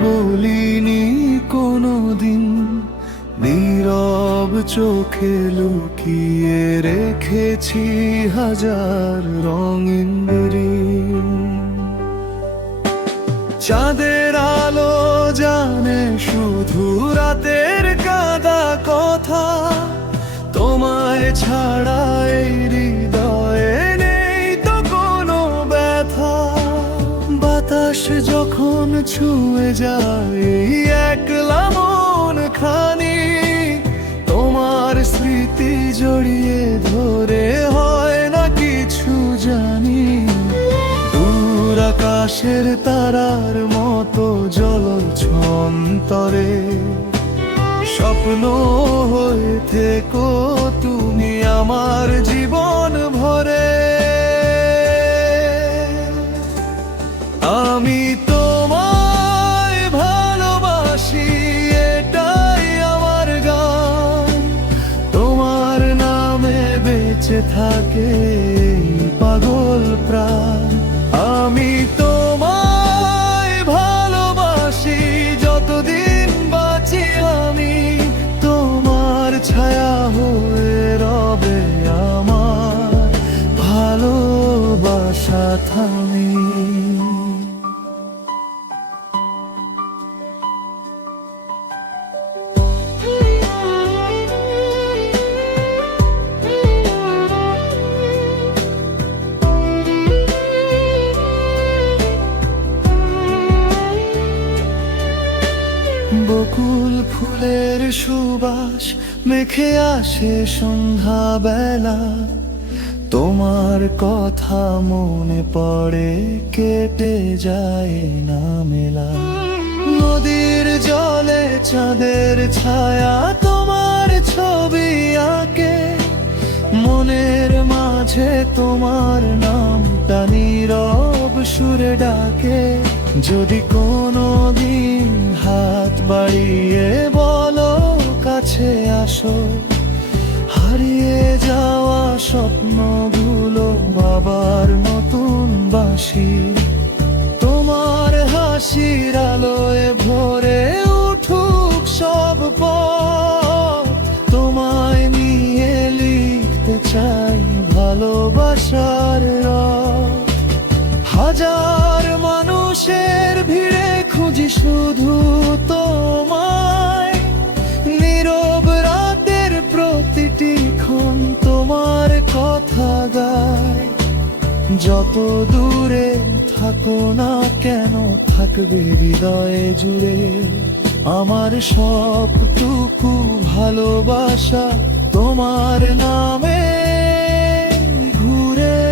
বলিনি কোনোদিন, নীরব চোখে লুকিয়ে রেখেছি হাজার রঙিন দিন। চাঁদের আলো জানে শুধু রাতের কাঁদা কথা, তোমায় ছাড়া এই হৃদয়ে নেই তো কোনো ব্যথা। বাতাস যখন ছুঁয়ে যায় একলা মন খানি, তোমার স্মৃতি জড়িয়ে ধরে হয় না কিছু জানি। দূর আকাশের তারার মতো জ্বলছ অন্তরে, স্বপ্ন হয়ে থেকো তুমি আমার জীবন ভরে। আমি তোমায় ভালোবাসি, এটাই আমার গান। তোমার নামে বেঁচে থাকে এই পাগল প্রাণ। আমি তোমায় ভালোবাসি, যতদিন বাঁচি আমি তোমার ছায়া হয়ে রবে আমার ভালোবাসা থামি। বকুল ফুলের সুবাস মেখে আসে সন্ধ্যা বেলা, তোমার কথা মনে পড়ে কেটে যায় না মেলা। নদীর জলে চাঁদের ছায়া তোমার ছবি আঁকে, মনের মাঝে তোমার নামটা নীরব সুরে ডাকে। যদি কোনো দিন হাত বাড়িয়ে বলো কাছে আসো, হারিয়ে যাওয়া স্বপ্নগুলো আবার নতুন বাসি। তোমার হাসির আলোয় ভরে উঠুক সব পথ, তোমায় নিয়ে লিখতে চাই ভালোবাসার রথ। হাজার মানুষের ভিড়ে খুঁজি শুধু তোমায়, নীরব রাতের প্রতিটি ক্ষণ তোমার কথা গায়। যত দূরে থাকো না কেন থাকবে হৃদয়ে জুড়ে আমার সবটুকু ভালোবাসা তোমার নামে ঘুরে।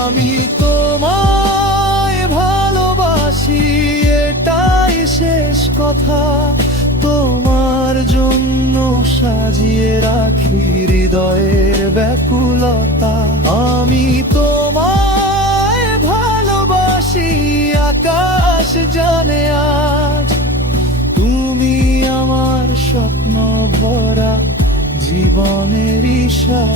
আমি তোমায় ভালোবাসি, এটাই শেষ কথা। তোমার জন্য সাজিয়ে রাখি হৃদয়ের ব্যাকুলতা। আমি তোমায় ভালোবাসি, আকাশ জানে আজ তুমি আমার স্বপ্ন ভরা জীবনের ইশারা।